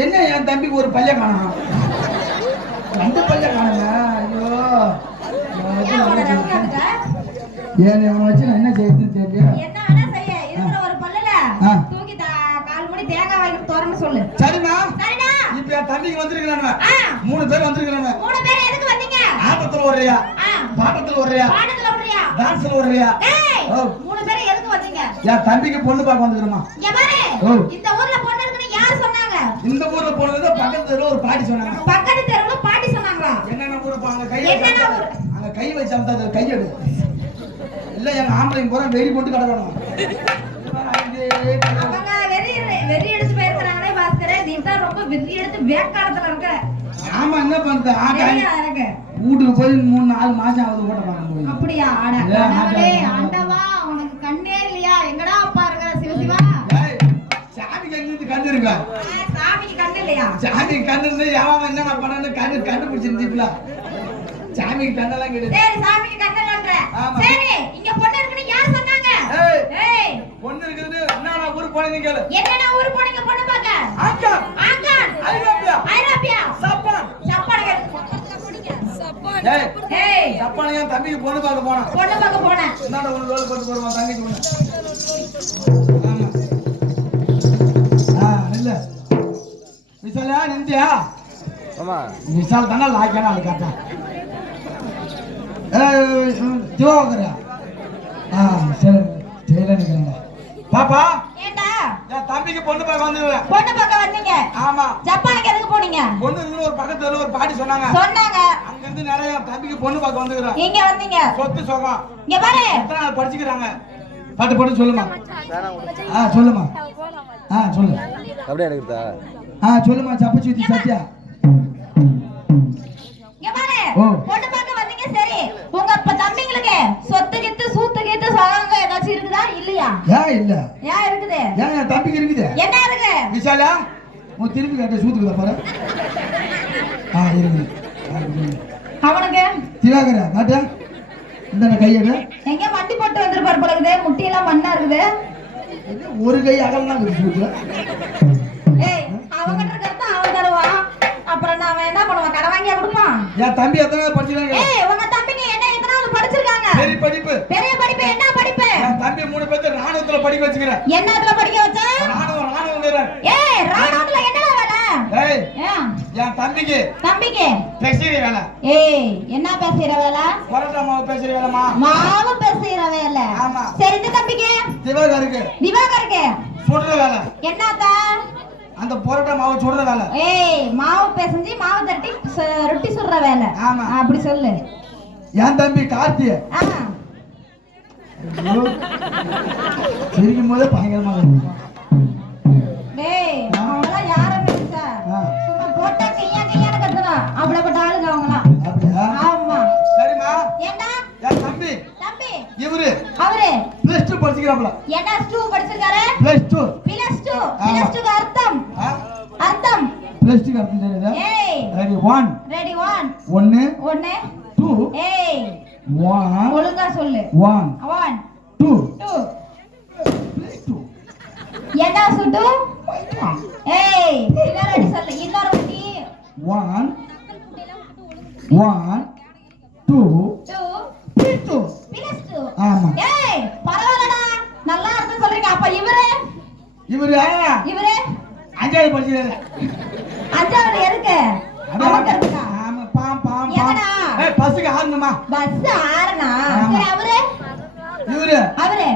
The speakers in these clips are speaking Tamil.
என்ன என் தம்பிக்கு ஒரு பையன் காணும் ரெண்டு பையன் காணுங்க ஐயோ. ஏன் வச்சு நான் என்ன செய்யுதுன்னு தெரியல தோறன்னு சொல்லு. இப்ப என் வந்திருக்கிறானுவ ஆ. மூணு பேர் வந்திருக்கிறானுவ மூணு பேர் எதுக்கு வந்தீங்க? ஆட்டத்துல ஓடுறியா? பாட்டத்துல ஓடுறியா? பாடத்துல விடுறியா டான்ஸ்ல ஓடுறியா. மூணு பேர் எதுக்கு வந்தீங்க? என் தம்பிக்கு பொண்ணு பார்க்க வந்துக்கிறோமா இங்க பாரு. ஓ. இந்த ஊர்ல பொண்ணு இருக்குன்னு யார் சொன்னாங்க? இந்த ஊர்ல போனது பக்கத்து தெருவுல ஒரு பாட்டி சொன்னாங்க. பக்கத்து தெருவுல பாட்டி சொன்னாங்களா? என்னென்ன ஊரு? அங்க கை? அங்க கை வச்சு அமுத்தா கை எடு. இல்ல எங்க ஆம்பளைங்க பூரா வெறி போட்டு அவங்க நீ தான் ரொம்ப வெறி எடுத்து வேக்காலத்துல இருக்க ஆமா என்ன பண்றது? ஆட்டா எனக்கு வீட்டுக்கு போய் மூணு நாலு மாசம் ஆகுது ஓட்ட முடியும் அப்படியா? கடவுளே ஆண்டவா. உனக்கு கண்ணே இல்லையா? எங்கடா இருக்க சிவசிவா சாமிக்கு எங்கிருந்து கண்ணு இருக்கா? சாமிக்கு கண்ணு இல்லையா? சாமிக்கு கண்ணு இருந்து எவன் என்ன பண்ணான்னு கண்ணு கண்டுபிடிச்சிருந்தீங்களா சாமிக்கு கண்ணெல்லாம் கிடையாது சரி சாமிக்கு கண்ணு ஆமா. என் தம்பிக்கு பொண்ணு பார்க்க போனான். பொண்ணு பார்க்க போனேன் என்னடா ஒன்று போட்டு போடுவான் தங்கிட்டு ஆ இல்ல விசாலா நிந்தியா? ஆமா. விசால் தானே லாய்க்கான ஆளு காட்டா திவாகரா ஆ சரி பாப்பா. ஏண்டா? என் தம்பிக்கு பொண்ணு பார்க்க வந்துருவேன் பொண்ணு பார்க்க வந்தீங்க? ஆமா. ஜப்பானுக்கு போனீங்க. பொண்ணு இருக்குன்னு ஒரு பக்கத்து தெருவுல ஒரு பாட்டி சொன்னாங்க. சொன்னாங்க. அங்க இருந்து நிறைய தம்பிக்கு பொண்ணு பார்க்க வந்துக்கிறேன் இங்க வந்தீங்க? சொத்து சுகம். இங்க பாரு. எத்தனை நாள் படிச்சுக்கிறாங்க? பாட்டு பாட்டு சொல்லுமா. ஆ சொல்லுமா? ஆ சொல்லு. அப்படியே எடுக்கிறதா? ஆ சொல்லுமா சப்பு சுத்தி சத்யா? இங்க பாரு. ஓ. பொண்ணு பார்க்க வந்தீங்க சரி. உங்க அப்ப தம்பிங்களுக்கு சொத்து கித்து சூத்து கித்து சகாங்க ஏதாச்சும் இருக்குதா இல்லையா? ஏன் இல்ல? ஏன் இருக்குது? ஏன் தம்பிக்கு இருக்குது? என்ன இருக்கு விசாலா? உன் திருப்பி கேட்ட சூத்துக்குதா பாரு. ஆ இருக்குது. அவனுக்கு திவாகரா காட்டு. இந்த கையெடு எங்க வண்டி போட்டு வந்திருப்பாரு போல இருக்குது முட்டியெல்லாம் மண்ணா இருக்குது. ஒரு கை அகலாம் இருக்குது ஏய் இருக்கிறத அவன் தருவான் அப்புறம் நான் என்ன பண்ணுவான்? கடை வாங்கியா கொடுப்பான்? என் தம்பி எத்தனை நாள் படிச்சுக்கிறாங்க ஏய் உங்க தம்பிங்க என்ன எத்தனாவது படிச்சிருக்காங்க? சரி படிப்பு. பெரிய படிப்பு என்ன படிப்பு? என் தம்பி மூணு பேர்த்து ராணுவத்துல படிக்க வச்சுக்கிறேன். என்னத்துல படிக்க வச்சா ராணுவம் ராணுவம் வீரர் ஏய் ராணுவத்துல என்னடா வேலை ஏய் என் தம்பிக்கு. தம்பிக்கு? டெக்ஸ்டைல் வேலை. ஏய் என்ன பேசுற வேலை? பரோட்டா மாவு பேசுற வேலைமா மாவு பேசுற வேலை. ஆமா. சரி இந்த தம்பிக்கு? திவாகருக்கு. திவாகருக்கு? சுடுற வேலை. என்னத்தா? அந்த பரோட்டா மாவு சுடுற வேலை. ஏய் மாவு பிசைஞ்சு மாவு தட்டி ரொட்டி சுடுற வேலை. ஆமா. அப்படி சொல்லு. என் தம்பி கார்த்திய சிரிக்கும் போதே பயங்கரமா இருக்கு. இவரு? அவரு. பிளஸ் 2 படிச்சிராப்ல என்ன 2 படிச்சிருக்காரு? Plus two plus two plus 2 அர்த்தம். அர்த்தம். பிளஸ் 2 அர்த்தம் தெரியுதா? ஏய். ரெடி ஒன் ரெடி ஒன் ஒன்னு ஒன்னு 2 ஏய். 1 ஒழுங்கா சொல்லு. 1 1 2 2 பிளஸ் 2 என்ன சுட்டு ஏய் இன்னொரு சொல்லு. இன்னொரு வாட்டி. ஒன் 1 இவரு? இவரு? அஞ்சாவது படிச்சுக்கிறாரு அஞ்சாவது எதுக்கு? ஆமா பாம்? ஏய் பஸ்ஸுக்கு பஸ் ஆறனா. சரி அவரு? இவரு? அவரு?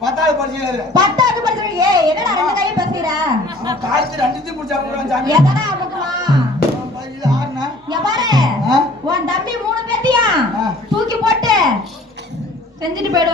பத்தாவது என்னடா ரெண்டு கையும் அவன் காலத்து ரெண்டுத்தையும் பிடிச்சா சாமி எதடா அமுக்கலாம் இது ஆடுனா இங்க பாரு. ஆ? உன் தம்பி மூணு பேர்த்தியா ஆ. தூக்கி போட்டு செஞ்சுட்டு போயிடுவான்.